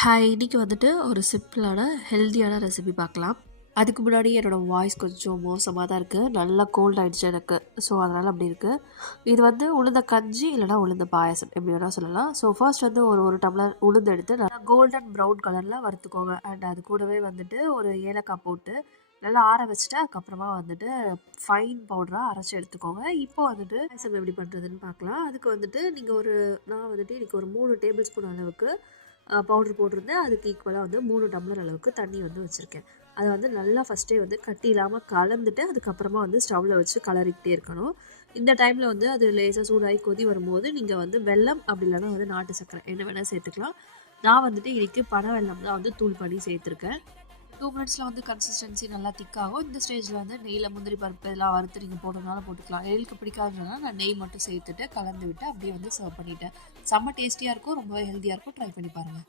Hi! இன்னைக்கு வந்துட்டு ஒரு சிம்பிளான, ஹெல்தியான ரெசிபி பார்க்கலாம். அதுக்கு முன்னாடி என்னோட வாய்ஸ் கொஞ்சம் மோசமா தான் இருக்கு. நல்லா கோல்ட் ஆயிடுச்சு எனக்கு. ஸோ, அதனால அப்படி இருக்கு. இது வந்து உளுந்த கஞ்சி இல்லன்னா உளுந்த பாயாசம் எப்படி வேணா சொல்லலாம். ஸோ, ஃபர்ஸ்ட் வந்து ஒரு டம்ளர் உளுந்து எடுத்து நல்லா கோல்டன் ப்ரவுன் கலர்ல வறுத்துக்கோங்க. அண்ட் அது கூடவே வந்துட்டு ஒரு ஏலக்காய் போட்டு நல்லா ஆற வச்சுட்டு, அதுக்கப்புறமா வந்துட்டு ஃபைன் பவுடரா அரைச்சு எடுத்துக்கோங்க. இப்போ வந்துட்டு பாயாசம் எப்படி பண்ணுறதுன்னு பார்க்கலாம். அதுக்கு வந்துட்டு நான் வந்துட்டு இன்னைக்கு ஒரு 3 டேபிள் ஸ்பூன் அளவுக்கு பவுடர் போட்டிருந்தேன். அதுக்கு ஈக்குவலாக வந்து 3 டம்ளர் அளவுக்கு தண்ணி வந்து வச்சுருக்கேன். அதை வந்து நல்லா ஃபஸ்ட்டே வந்து கட்டி இல்லாமல் கலந்துட்டு அதுக்கப்புறமா வந்து ஸ்டவ்வில் வச்சு கலரிக்கிட்டே இருக்கணும். இந்த டைமில் வந்து அது லேசாக சூடாகி கொதி வரும்போது நீங்கள் வந்து வெல்லம் அப்படி இல்லைன்னா வந்து நாட்டு சர்க்கரை என்ன வேணால் சேர்த்துக்கலாம். நான் வந்துட்டு இன்றைக்கி பனை வெல்லம் தான் வந்து தூள் பண்ணி சேர்த்துருக்கேன். 2 மினிட்ஸில் வந்து கன்சிஸ்டன்சி நல்லா திக்காகும். இந்த ஸ்டேஜில் வந்து நெய்யில் முந்திரி பருப்பு இதெல்லாம் வறுத்து நீங்கள் போடுறதுனால போட்டுக்கலாம். எங்களுக்கு பிடிக்காதுன்னா நான் நெய் மட்டும் சேர்த்துட்டு கலந்து விட்டு அப்படியே வந்து சர்வ் பண்ணிட்டேன். செம்ம டேஸ்டியாக இருக்கும், ரொம்ப ஹெல்த்தியாக இருக்கும். ட்ரை பண்ணி பாருங்கள்.